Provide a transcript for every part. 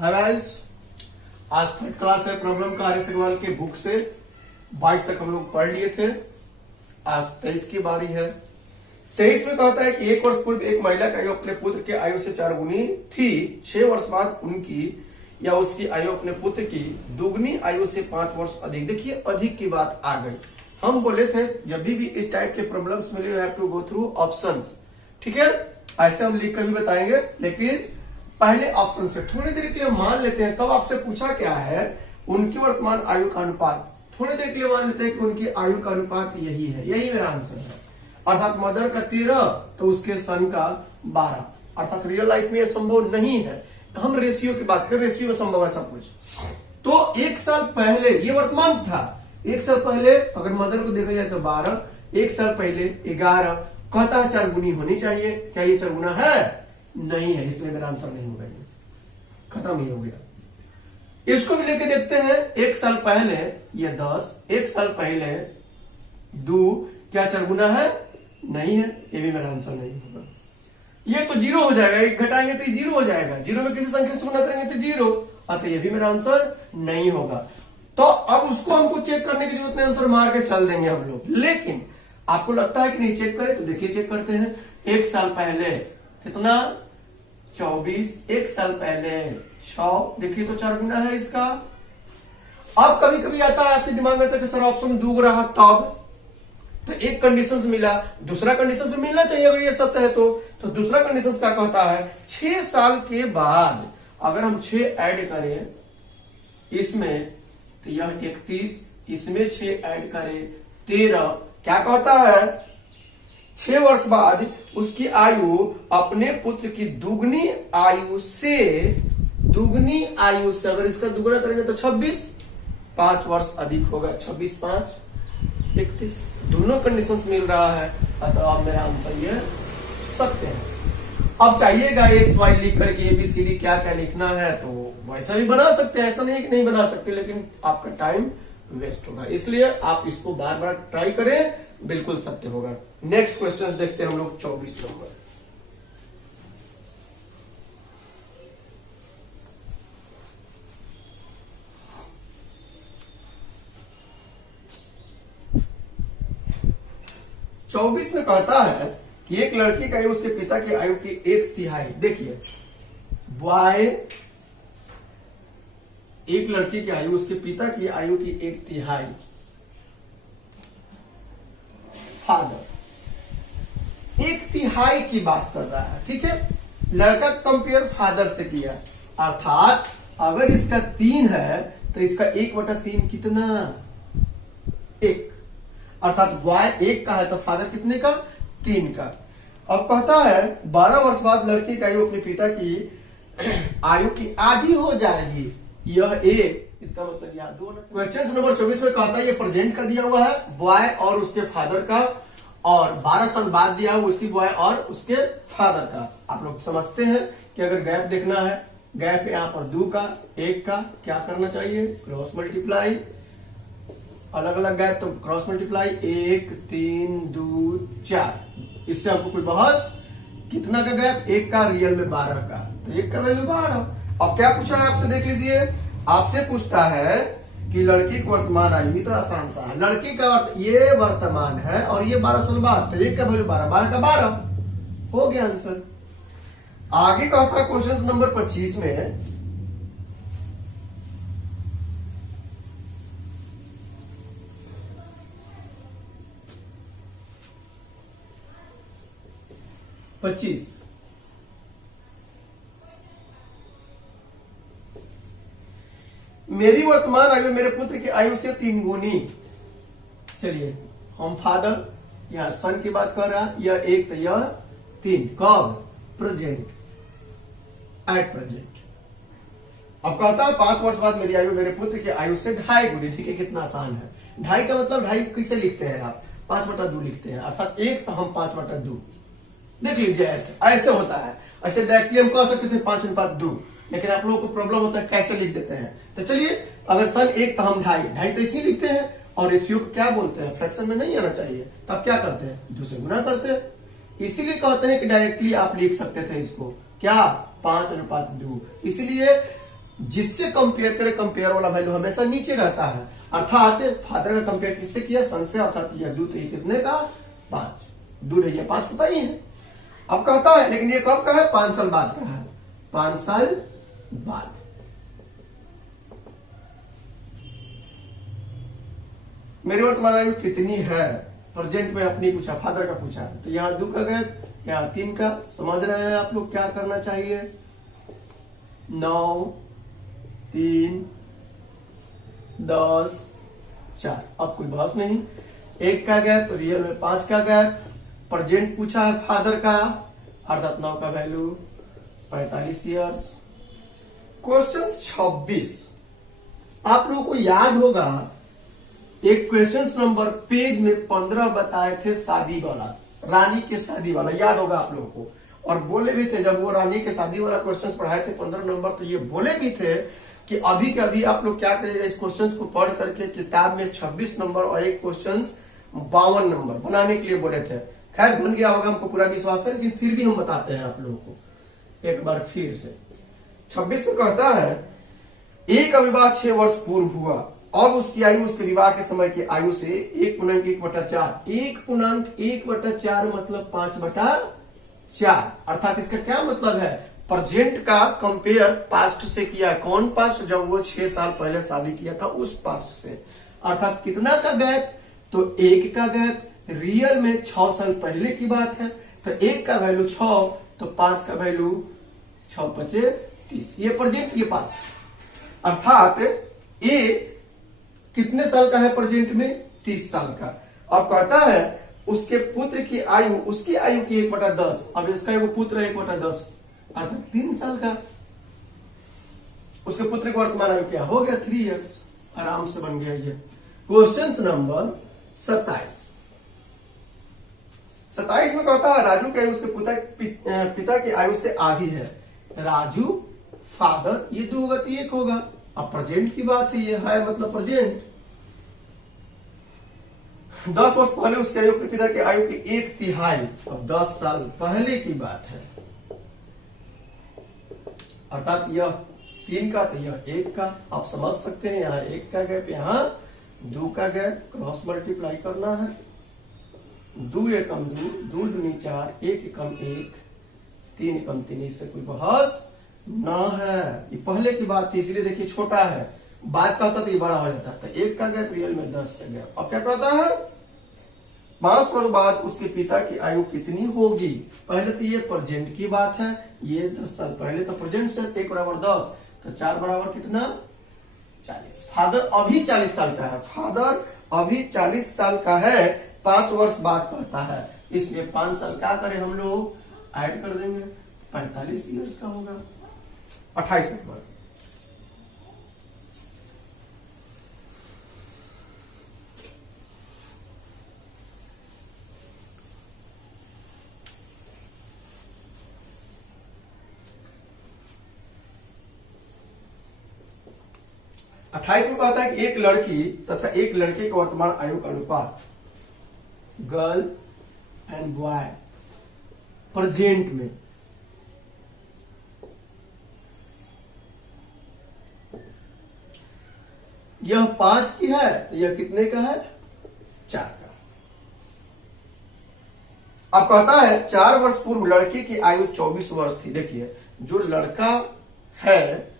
Guys, आज third class है problem का आर्य अग्रवाल के बुक से 22 तक हम लोग पढ़ लिए थे। आज 23 की बारी है। 23 में कहता है कि 1 वर्ष पूर्व एक महिला की आयु अपने पुत्र के आयु से 4 गुनी थी। 6 वर्ष बाद उनकी या उसकी आयु अपने पुत्र की दुगनी आयु से 5 वर्ष अधिक। देखिए अधिक की बात आ गई। हम बोले थे जब भी इस टाइप के प्रॉब्लम्स मिले you have to go through options. ठीक है, ऐसे हम लिख कर भी बताएंगे, लेकिन पहले ऑप्शन से थोड़ी देर के लिए मान लेते हैं। तब आपसे पूछा क्या है, उनकी वर्तमान आयु का अनुपात। थोड़ी देर के लिए मान लेते हैं कि उनकी आयु का अनुपात यही है, यही मेरा आंसर है। अर्थात मदर का 13 तो उसके सन का 12। अर्थात रियल लाइफ में यह संभव नहीं है। हम रेशियो की बात करें, रेशियो में संभव है सब कुछ। तो 1 साल पहले ये वर्तमान था। 1 साल पहले अगर मदर को देखा जाए तो 12, 1 साल पहले 11, कहता है 4 गुनी होनी चाहिए। क्या ये 4 गुना है? नहीं है, इसलिए मेरा आंसर नहीं होगा, ये खत्म ही हो गया। इसको भी लेके देखते हैं। 1 साल पहले ये 10, 1 साल पहले 2, क्या 4 गुना है? नहीं है, ये भी मेरा आंसर नहीं होगा। ये तो 0 हो जाएगा, 1 घटाएंगे तो 0 हो जाएगा। 0 में किसी संख्या से गुना करेंगे तो 0, अतः ये भी मेरा आंसर नहीं होगा। तो अब उसको हमको चेक करने की जरूरत नहीं, आंसर मार के चल देंगे हम लोग। लेकिन आपको लगता है कि नहीं चेक करें, तो देखिए चेक करते हैं। 1 साल पहले कितना? 24, 1 साल पहले 6, देखिए तो 4 गुना है इसका। अब कभी कभी आता है आपके दिमाग में था कि सर ऑप्शन 2 रहा तब तो एक कंडीशन मिला, दूसरा कंडीशन भी मिलना चाहिए अगर ये सत्य है तो दूसरा कंडीशन क्या कहता है, 6 साल के बाद अगर हम 6 ऐड करें इसमें तो यह 31, इसमें 6 ऐड करें 13, क्या कहता है 6 वर्ष बाद उसकी आयु अपने पुत्र की दुगनी आयु से अगर इसका दुगना करेंगे तो 26, 5 वर्ष अधिक होगा। 26, 5, 31, दोनों कंडीशंस मिल रहा है, अतः अब मेरा आंसर ये सत्य है। अब चाहिएगा एक्स वाई लिख करके ABCD क्या क्या लिखना है, तो वैसा भी बना सकते हैं, ऐसा नहीं कि नहीं बना सकते, लेकिन आपका टाइम वेस्ट होगा। इसलिए आप इसको बार बार ट्राई करें, बिल्कुल सत्य होगा। नेक्स्ट क्वेश्चन देखते हैं हम लोग 24 नंबर। चौबीस में कहता है कि एक लड़की की आयु उसके पिता की आयु की 1/3। देखिए बॉय, एक लड़की की आयु उसके पिता की आयु की 1/3। फादर 1/3 की बात कर रहा है, ठीक है। लड़का कंपेयर फादर से किया, अर्थात अगर इसका 3 है तो इसका 1/3 कितना? 1। अर्थात बॉय 1 का है तो फादर कितने का? 3 का। अब कहता है 12 वर्ष बाद लड़की की आयु अपने पिता की आयु की आधी हो जाएगी। यह इसका मतलब यह 2। क्वेश्चन नंबर 24 में कहता है ये प्रेजेंट का दिया हुआ है बॉय और उसके फादर का, और 12 साल बाद दिया हुआ उसी बॉय और उसके फादर का। आप लोग समझते हैं कि अगर गैप देखना है, गैप यहाँ पर 2 का 1 का क्या करना चाहिए? Cross multiply. अलग अलग गैप तो क्रॉस मल्टीप्लाई। 1, 3, 2, 4। इससे आपको कोई बहस। कितना का गैप? 1 का, रियल में 12 का, तो 1 का वैल्यू 12। अब क्या पूछा है आपसे, देख लीजिए। आपसे पूछता है कि लड़की की वर्तमान आयु, ये तो आसान सा है। लड़की का ये वर्तमान है और ये 12 साल बाद, तो 1 का वैल्यू 12, 12 का 12 हो गया आंसर। आगे का था क्वेश्चन नंबर 25 में। मेरी वर्तमान आयु मेरे पुत्र की आयु से 3 गुनी। चलिए हम फादर या सन की बात कर रहा है, यह 1 तो यह 3। कब? Present, at present. अब कहता है 5 वर्ष बाद मेरी आयु मेरे पुत्र की आयु से 2.5 गुनी। ठीक है, कितना आसान है। 2.5 का मतलब 2.5 किसे लिखते हैं आप? 5/2 लिखते हैं, अर्थात 1 तो हम 5/2। देख लीजिए ऐसे होता है। ऐसे डायरेक्टली हम कह सकते थे 5/2, लेकिन आप लोगों को प्रॉब्लम होता है कैसे लिख देते हैं। तो चलिए अगर सन 1 तो हम 2.5 तो इसी लिखते हैं, और रेशियो को क्या बोलते हैं? फ्रैक्शन में नहीं आना चाहिए, तब क्या करते हैं? 2 से गुना करते हैं। इसीलिए कहते हैं कि डायरेक्टली आप लिख सकते थे इसको क्या? 5/2। इसलिए जिससे कंपेयर करे कंपेयर वाला वैल्यू हमेशा नीचे रहता है। अर्थात फादर का कंपेयर किससे किया, सन से, अर्थात यह दूध ये कितने का 5, दूध ये 5 होता ही है। अब कहता है लेकिन ये कब का है, 5 साल बाद का है, 5 साल बाद। मेरी वर्तमान आयु कितनी है, प्रेजेंट में अपनी पूछा, फादर का पूछा, तो यहाँ 2 का गैप, यहाँ 3 का। समझ रहे हैं आप लोग क्या करना चाहिए, 9, 3, 10, 4। अब कोई बहस नहीं, 1 का गैप, रियल में 5 का गैप, प्रेजेंट पूछा है फादर का, अर्थात 9 का वैल्यू 45 ईयर्स। क्वेश्चन 26 आप लोगों को याद होगा, एक क्वेश्चन नंबर पेज में 15 बताए थे शादी वाला, रानी के शादी वाला, याद होगा आप लोगों को। और बोले भी थे जब वो रानी के शादी वाला क्वेश्चन पढ़ाए थे 15 नंबर, तो ये बोले भी थे कि अभी के अभी आप लोग क्या करिएगा, इस क्वेश्चन को पढ़ करके किताब में 26 नंबर और एक क्वेश्चन 52 नंबर बनाने के लिए बोले थे। खैर बन गया होगा, हमको पूरा विश्वास है, लेकिन फिर भी हम बताते हैं आप लोगों को एक बार फिर से। 26 में कहता है, एक विवाह 6 वर्ष पूर्व हुआ, अब उसकी आयु उसके विवाह के समय की आयु से 1.1/4, 1.1/4 मतलब 5/4। अर्थात इसका क्या मतलब है, प्रेजेंट का कंपेयर पास्ट से किया। कौन पास्ट, जब वो 6 साल पहले शादी किया था उस पास्ट से। अर्थात कितना का गैप, तो 1 का गैप। रियल में 6 साल पहले की बात है, तो 1 का वैल्यू 6, तो 5 का वैल्यू 6 × 5 = 30। ये प्रेजेंट, ये पास्ट। अर्थात ये कितने साल का है प्रेजेंट में, 30 साल का। अब कहता है उसके पुत्र की आयु, उसकी आयु की 1/10, अब इसका एगो पुत्र 1/10 अर्थात 3 साल का। उसके पुत्र का वर्तमान आयु क्या हो गया, 3 इयर्स। आराम से बन गया ये। क्वेश्चन नंबर 27 में कहता है, राजू की आयु उसके पिता की आयु से आधी है। राजू फादर, ये 2 होगा तो 1 होगा। अब प्रेजेंट की बात है, ये है मतलब प्रेजेंट। 10 वर्ष पहले उसके आयु पिता की आयु की 1/3, अब 10 साल पहले की बात है। अर्थात यह 3 का, तो यह 1 का। आप समझ सकते हैं, यहाँ 1 का गैप, यहाँ 2 का गैप, क्रॉस मल्टीप्लाई करना है। 2 एकम 2, 2 दूनी 4, 1 एकम 1, 3 एकम 3, इससे कोई बहस ना है। ये पहले की बात थी, इसलिए देखिए छोटा है, बात कहता तो ये बड़ा हो जाता था। 1 का गैप, रियल में 10 का गैप। अब क्या कहता है, 5 वर्ष बाद उसके पिता की आयु कितनी होगी। पहले तो ये प्रेजेंट की बात है, ये 10 साल पहले, तो प्रेजेंट से 1 = 10, तो 4 बराबर कितना, 40। फादर अभी 40 साल का है, फादर अभी 40 साल का है, 5 वर्ष बाद कहता है, इसलिए 5 साल क्या करें हम लोग, ऐड कर देंगे, 45 ईयर्स का होगा। 28 नंबर 28 में कहता है कि एक लड़की तथा एक लड़के के वर्तमान आयु का अनुपात, गर्ल एंड बॉय प्रेजेंट में, यह 5 की है, तो यह कितने का है, 4 का। अब कहता है 4 वर्ष पूर्व लड़के की आयु 24 वर्ष थी। देखिए जो लड़का है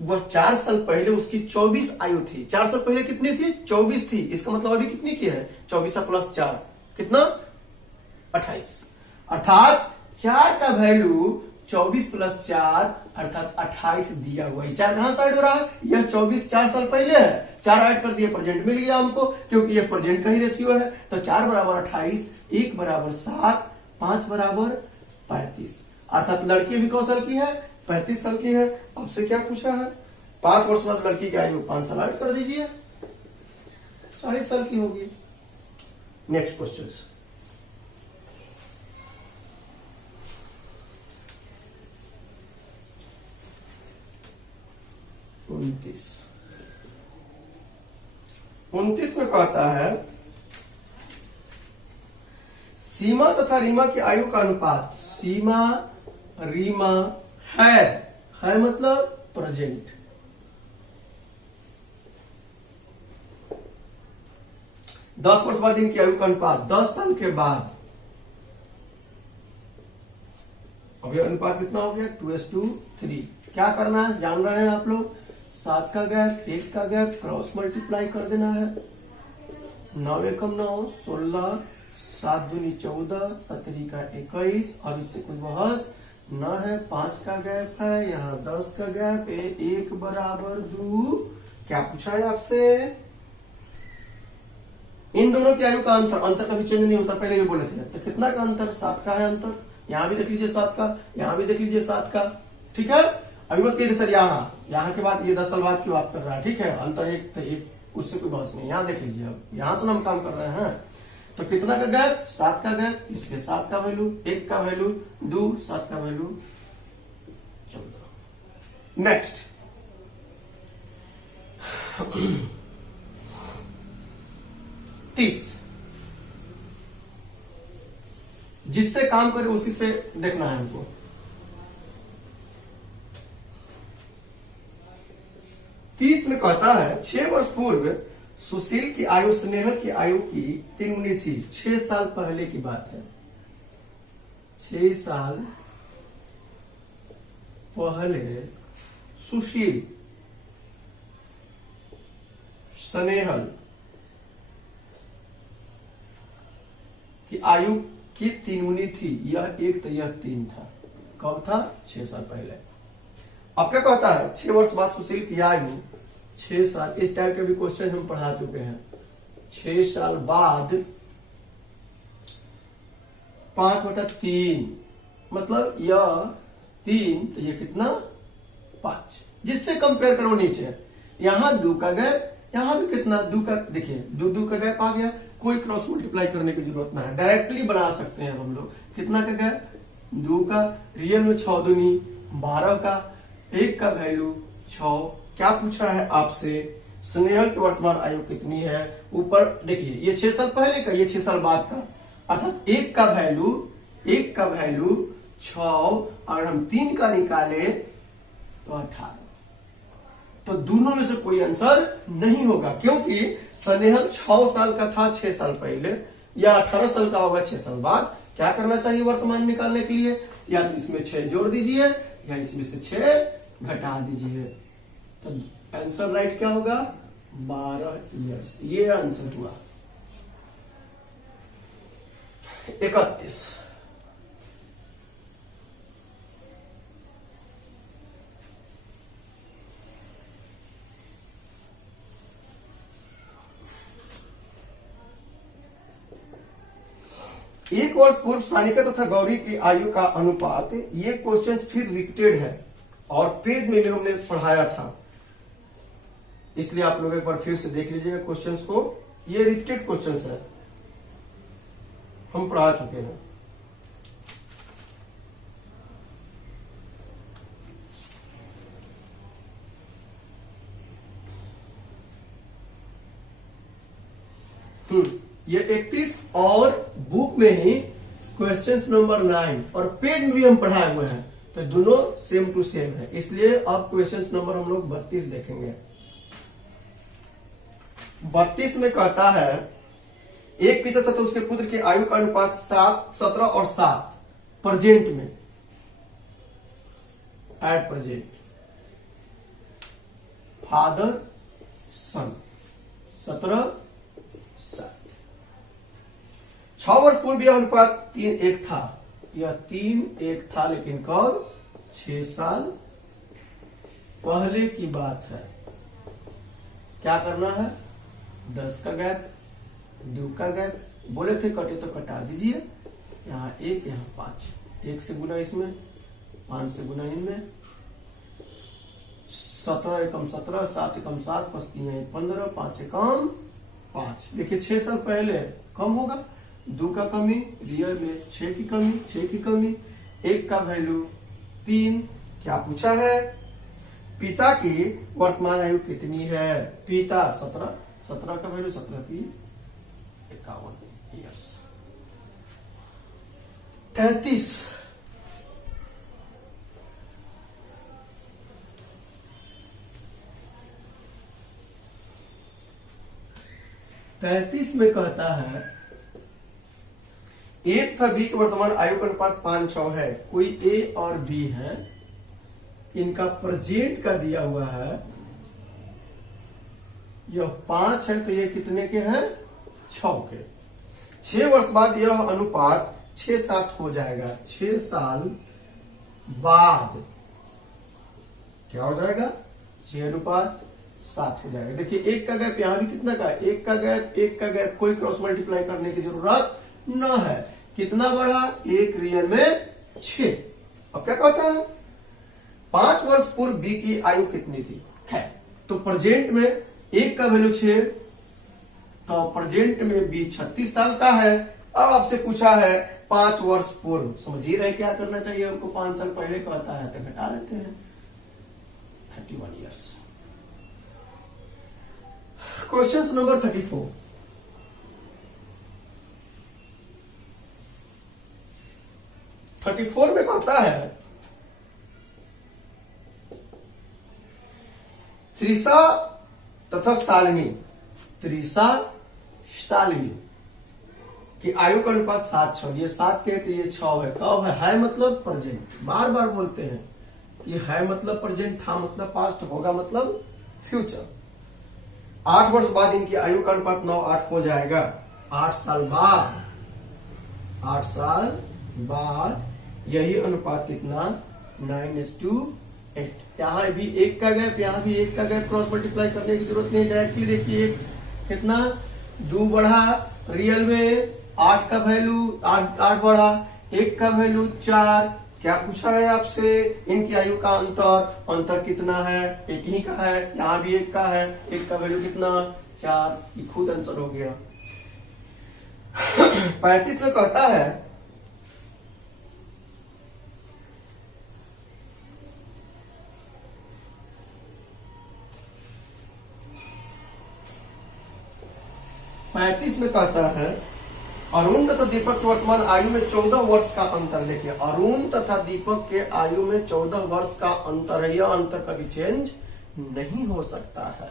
वह 4 साल पहले उसकी 24 आयु थी। 4 साल पहले कितनी थी, 24 थी। इसका मतलब अभी कितनी की है, 24 + 4 कितना, 28। अर्थात 4 का वैल्यू 24 + 4 अर्थात 28 दिया हुआ है। 4 कहां साइड हो रहा है, यह 24 4 साल पहले है, 4 ऐड कर दिए, प्रेजेंट मिल गया हमको, क्योंकि यह प्रेजेंट का ही रेशियो है। तो 4 = 28, 1 = 7, 5 = 35। अर्थात लड़की अभी कौन साल की है, 35 साल की है। अब से क्या पूछा है, 5 वर्ष बाद लड़की की आयु 5 साल ऐड कर दीजिए, 40 साल की होगी। नेक्स्ट क्वेश्चन 29 में कहता है सीमा तथा रीमा की आयु का अनुपात। सीमा रीमा है मतलब प्रेजेंट, 10 वर्ष बाद इनकी आयु का अनुपात 10 साल के बाद, अब ये अनुपात कितना हो गया 2:3। क्या करना है जान रहे हैं आप लोग, 7 का गैप 1 का गैप क्रॉस मल्टीप्लाई कर देना है। 9 एकम 9 16, 7 दूनी 14, 17 का 21, अब इससे कुछ बहस न है। 5 का गैप है, यहाँ 10 का गैप है, 1 बराबर 2। क्या पूछा है आपसे, इन दोनों की आयु का अंतर, अंतर कभी चेंज नहीं होता, पहले भी बोले थे। तो कितना का अंतर, 7 का है अंतर, यहाँ भी देख लीजिए 7 का, यहाँ भी देख लीजिए 7 का, ठीक है। अभी मत कहिए सर यहाँ के बाद ये 10 साल बाद की बात कर रहा है, ठीक है। अंतर एक तो एक, उससे कोई बहस नहीं। यहाँ देख लीजिए, अब यहाँ से हम काम कर रहे हैं। तो कितना का गैप, 7 का गैप, इसलिए 7 का वैल्यू, 1 का वैल्यू 2, 7 का वैल्यू 14। नेक्स्ट 30, जिससे काम करे उसी से देखना है हमको। में कहता है 6 वर्ष पूर्व सुशील की आयु स्नेहल की आयु की 3 गुनी थी। 6 साल पहले की बात है, 6 साल पहले सुशील स्नेहल की आयु की 3 गुनी थी। यह 1 तो यह 3 था। कब था, 6 साल पहले। अब क्या कहता है 6 वर्ष बाद सुशील की आयु 6 साल, इस टाइप के भी क्वेश्चन हम पढ़ा चुके हैं। 6 साल बाद 5/3 मतलब यह 3 तो ये कितना 5, जिससे कंपेयर करो नीचे। यहां 2 का गैप, यहां भी कितना 2 का, देखिए 2 का गैप आ गया, कोई क्रॉस मल्टीप्लाई करने की जरूरत ना है, डायरेक्टली बना सकते हैं हम लोग। कितना का गैप 2 का, रियल में 6 दूनी 12 का, 1 का वैल्यू 6। क्या पूछा है आपसे, स्नेहल की वर्तमान आयु कितनी है। ऊपर देखिए ये 6 साल पहले का, ये 6 साल बाद का, अर्थात 1 का वैल्यू 6 और हम 3 का निकाले तो 18। तो दोनों में से कोई आंसर नहीं होगा, क्योंकि स्नेहल 6 साल का था 6 साल पहले, या 18 साल का होगा 6 साल बाद। क्या करना चाहिए वर्तमान निकालने के लिए, या तो इसमें 6 जोड़ दीजिए या इसमें से 6 घटा दीजिए। तो आंसर राइट क्या होगा 12 ईयर्स, ये आंसर हुआ। 31, एक वर्ष पूर्व सानिका तथा गौरी की आयु का अनुपात। ये क्वेश्चन फिर रिपीटेड है और पेज में भी हमने पढ़ाया था, इसलिए आप लोग एक बार फिर से देख लीजिएगा क्वेश्चंस को। ये रिपीटेड क्वेश्चंस है, हम पढ़ा चुके हैं। ये 31 और बुक में ही क्वेश्चंस नंबर 9 और पेज में भी हम पढ़ाए हुए हैं, तो दोनों सेम टू सेम है। इसलिए अब क्वेश्चंस नंबर हम लोग 32 देखेंगे। 32 में कहता है एक पिता तथा उसके पुत्र की आयु का अनुपात 7, 17 और 7 प्रेजेंट में, एट प्रेजेंट फादर सन 17, 7। 6 वर्ष पूर्व यह अनुपात 3:1 था। यह 3:1 था, लेकिन कब 6 साल पहले की बात है। क्या करना है 10 का गैप, 2 का गैप, बोले थे कटे तो कटा दीजिए। यहाँ 1 यहाँ 5, 1 से गुना इसमें, 5 से गुना इनमें, 17 एकम 17, 7 एकम 7, 5 3 15, 5 एकम 5। देखिए 6 साल पहले कम होगा, 2 का कमी, रियल में 6 की कमी, 6 की कमी, 1 का वैल्यू 3। क्या पूछा है पिता की वर्तमान आयु कितनी है। पिता 17, 17 का वैल्यू 17 की 51 ईयर्स। 33, 33 में कहता है ए तथा बी के वर्तमान आयु का अनुपात 5:6 है। कोई ए और बी है, इनका प्रेजेंट का दिया हुआ है, यह 5 है तो ये कितने के हैं? 6 के। 6 वर्ष बाद यह अनुपात 6:7 हो जाएगा। 6 साल बाद क्या हो जाएगा? 6:7 हो जाएगा। देखिए एक का गैप यहां भी कितना का है? एक का गैप कोई क्रॉस मल्टीप्लाई करने की जरूरत न है। कितना बढ़ा? एक रियल में 6। अब क्या कहता है? 5 वर्ष पूर्व बी की आयु कितनी थी? है तो प्रेजेंट में एक का वैल्यू 6, तो प्रेजेंट में बी 36 साल का है। अब आपसे पूछा है 5 वर्ष पूर्व, समझिए रहे क्या करना चाहिए हमको? 5 साल पहले कहता है तो घटा देते हैं 31 ईयर्स। Question number 34। में कहता है त्रिषा तथा शालिनी की आयु का अनुपात 7:6। ये 7 के तो ये 6 है। कब है मतलब प्रेजेंट। बार बार बोलते हैं कि है मतलब प्रेजेंट, था मतलब पास्ट, होगा मतलब फ्यूचर। 8 वर्ष बाद इनकी आयु का अनुपात 9:8 हो जाएगा। 8 साल बाद यही अनुपात कितना? 9:8। यहां भी एक का गैप, यहां भी एक का गैप, क्रॉस मल्टीप्लाई करने की जरूरत नहीं। डायरेक्टली देखिए कितना 2 बढ़ा, रियल में 8 का वैल्यू 8 बढ़ा, 1 का वैल्यू 4। क्या पूछा है आपसे? इनकी आयु का अंतर कितना है? एक ही का है, यहां भी एक का है, एक का वैल्यू कितना? 4। ये खुद आंसर हो गया। 35 में कहता है अरुण तथा दीपक के वर्तमान आयु में 14 वर्ष का अंतर लेके। अरुण तथा दीपक के आयु में 14 वर्ष का अंतर है। यह अंतर कभी चेंज नहीं हो सकता है।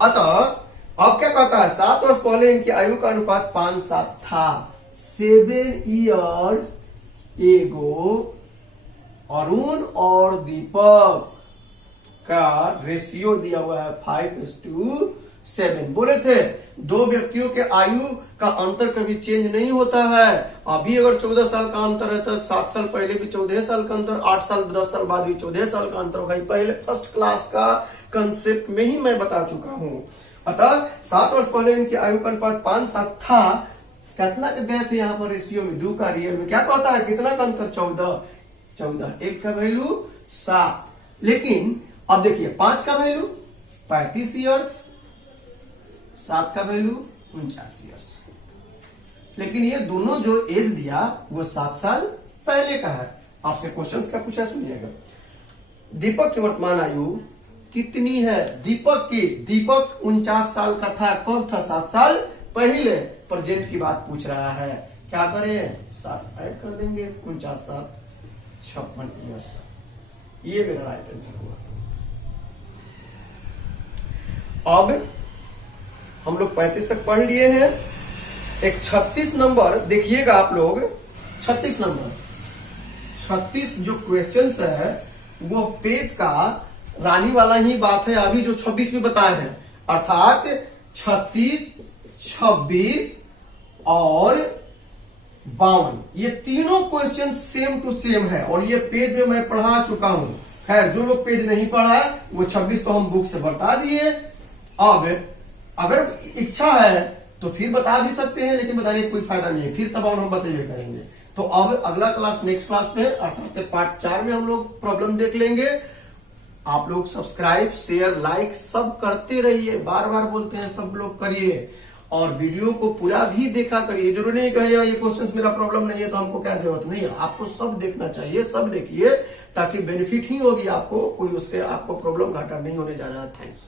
अतः अब क्या कहता है? 7 वर्ष पहले इनकी आयु का अनुपात 5:7 था। 7 ईयर्स एगो अरुण और दीपक का रेशियो दिया हुआ है 5:7। बोले थे 2 व्यक्तियों के आयु का अंतर कभी चेंज नहीं होता है। अभी अगर 14 साल का अंतर है तो 7 साल पहले भी 14 साल का अंतर, 8 साल 10 साल बाद भी 14 साल का अंतर होगा। पहले फर्स्ट क्लास का कंसेप्ट में ही मैं बता चुका हूं। अतः 7 वर्ष पहले इनकी आयु का अनुपात 5:7 था। कितना का गैप है यहाँ पर रेशियो में? 2 का, रियल में क्या कहता है? कितना का अंतर? 14। 1 का वैल्यू 7। लेकिन अब देखिए 5 का वैल्यू 35 ईयर्स, 7 का वैल्यू 49 ईयर्स। लेकिन ये दोनों जो एज दिया वो 7 साल पहले का है। आपसे क्वेश्चंस क्या पूछा सुनिएगा। दीपक की वर्तमान आयु कितनी है? दीपक 49 साल का था। कब था? 7 साल पहले। प्रेजेंट की बात पूछ रहा है। क्या करें? 7 ऐड कर देंगे। 49 7 56 ईयर्स। ये मेरा राइट आंसर हुआ। अब हम लोग 35 तक पढ़ लिए हैं। एक 36 नंबर देखिएगा आप लोग। 36 नंबर 36 जो क्वेश्चंस है वो पेज का रानी वाला ही बात है। अभी जो 26 में बताए हैं, अर्थात 36, 26 और 52, ये तीनों क्वेश्चन सेम टू सेम है और ये पेज में मैं पढ़ा चुका हूं। खैर जो लोग पेज नहीं पढ़ा है वो 26 तो हम बुक से बता दिए। अब अगर इच्छा है तो फिर बता भी सकते हैं, लेकिन बताने का कोई फायदा नहीं है, फिर तब और हम बताइए करेंगे। तो अब अगला क्लास नेक्स्ट क्लास में अर्थात पार्ट 4 में हम लोग प्रॉब्लम देख लेंगे। आप लोग सब्सक्राइब, शेयर, लाइक सब करते रहिए। बार बार बोलते हैं सब लोग करिए और वीडियो को पूरा भी देखा करिए। जरूरी नहीं कहे ये क्वेश्चंस मेरा प्रॉब्लम नहीं है तो हमको क्या जरूरत नहीं है। आपको सब देखना चाहिए, सब देखिए ताकि बेनिफिट ही होगी आपको, कोई उससे आपको प्रॉब्लम घाटा नहीं होने जा रहा है। थैंक्स।